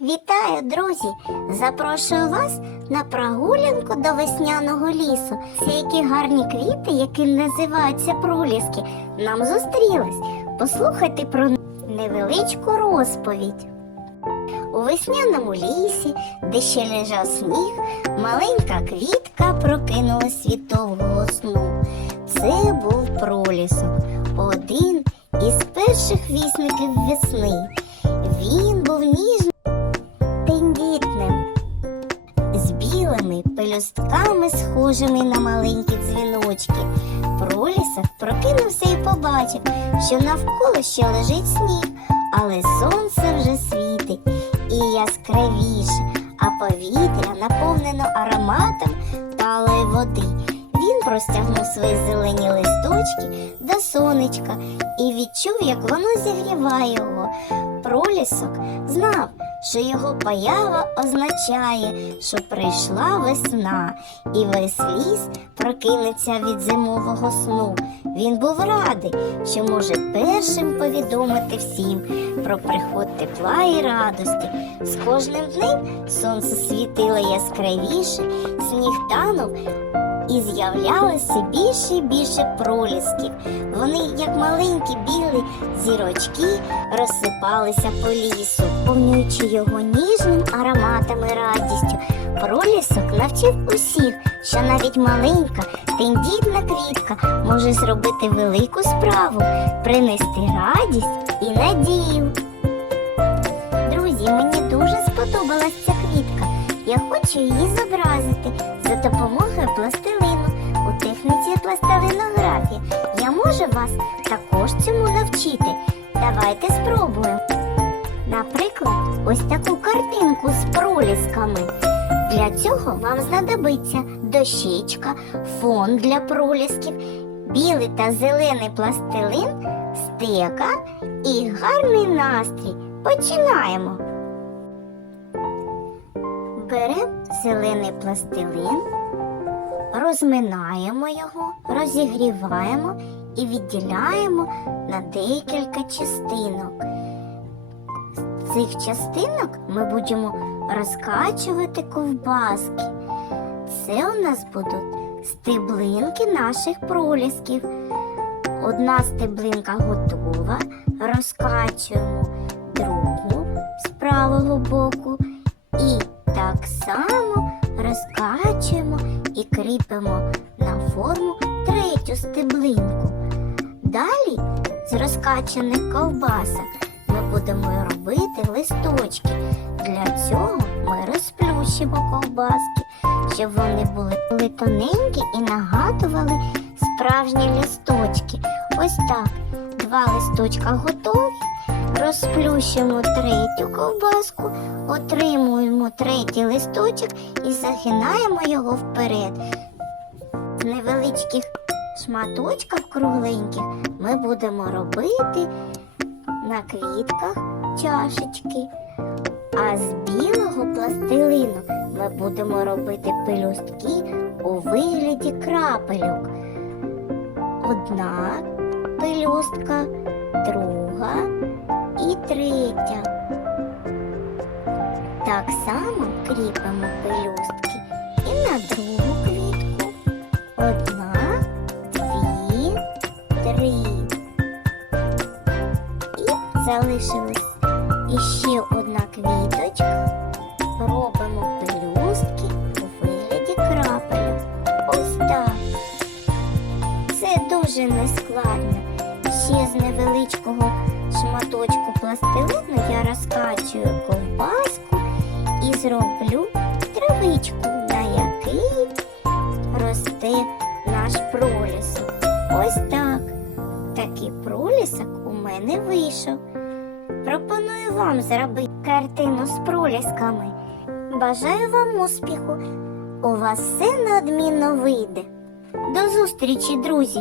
Вітаю, друзі! Запрошую вас на прогулянку до весняного лісу. Це які гарні квіти, які називаються проліски, нам зустрілись. Послухайте про невеличку розповідь. У весняному лісі, де ще лежав сніг, маленька квітка прокинулась від довгого сну. Це був пролісок, один із перших вісників весни. Пелюстками, схожими на маленькі дзвіночки. Пролісок прокинувся і побачив, що навколо ще лежить сніг, але сонце вже світить і яскравіше, а повітря наповнено ароматом талої води. Він простягнув свої зелені листочки до сонечка і відчув, як воно зігріває його. Пролісок знав, що його поява означає, що прийшла весна, і весь ліс прокинеться від зимового сну. Він був радий, що може першим повідомити всім про приход тепла і радості. З кожним днем сонце світило яскравіше, сніг танув і з'являлося більше і більше пролісків. Вони, як маленькі білі зірочки, розсипалися по лісу, повнюючи його ніжним ароматом і радістю. Пролісок навчив усіх, що навіть маленька, тендітна квітка може зробити велику справу, принести радість і надію. Друзі, мені дуже сподобалась ця квітка. Я хочу її зобразити за допомогою пластилину вас також цьому навчити. Давайте спробуємо. Наприклад, ось таку картинку з пролісками. Для цього вам знадобиться дощечка, фон для пролісків, білий та зелений пластилин, стека і гарний настрій. Починаємо. Беремо зелений пластилин, розминаємо його, розігріваємо і відділяємо на декілька частинок. З цих частинок ми будемо розкачувати ковбаски. Це у нас будуть стеблинки наших пролісків. Одна стеблинка готова, розкачуємо другу з правого боку і так само розкачуємо і кріпимо на форму третю стеблинку. Розкачаних ковбасок ми будемо робити листочки. Для цього ми розплющимо ковбаски, щоб вони були, тоненькі і нагадували справжні листочки. Ось так. Два листочка готові. Розплющимо третю ковбаску, отримуємо третій листочок і загинаємо його вперед. Невеличких шматочків кругленьких ми будемо робити на квітках чашечки. А з білого пластилину ми будемо робити пелюстки у вигляді крапельок. Одна пелюстка, друга і третя. Так само кріпимо пелюстки і на другу квітку. Одна, І залишилось іще одна квіточка. Робимо пелюстки у вигляді крапель. Ось так. Це дуже нескладно. Ще з невеличкого шматочку пластилину я розкачую ковбаску і зроблю травичку, на якій росте наш пролісок. Ось так. Такий пролісок у мене вийшов. Вам зробити картину з пролісками. Бажаю вам успіху. У вас все надмінно вийде. До зустрічі, друзі!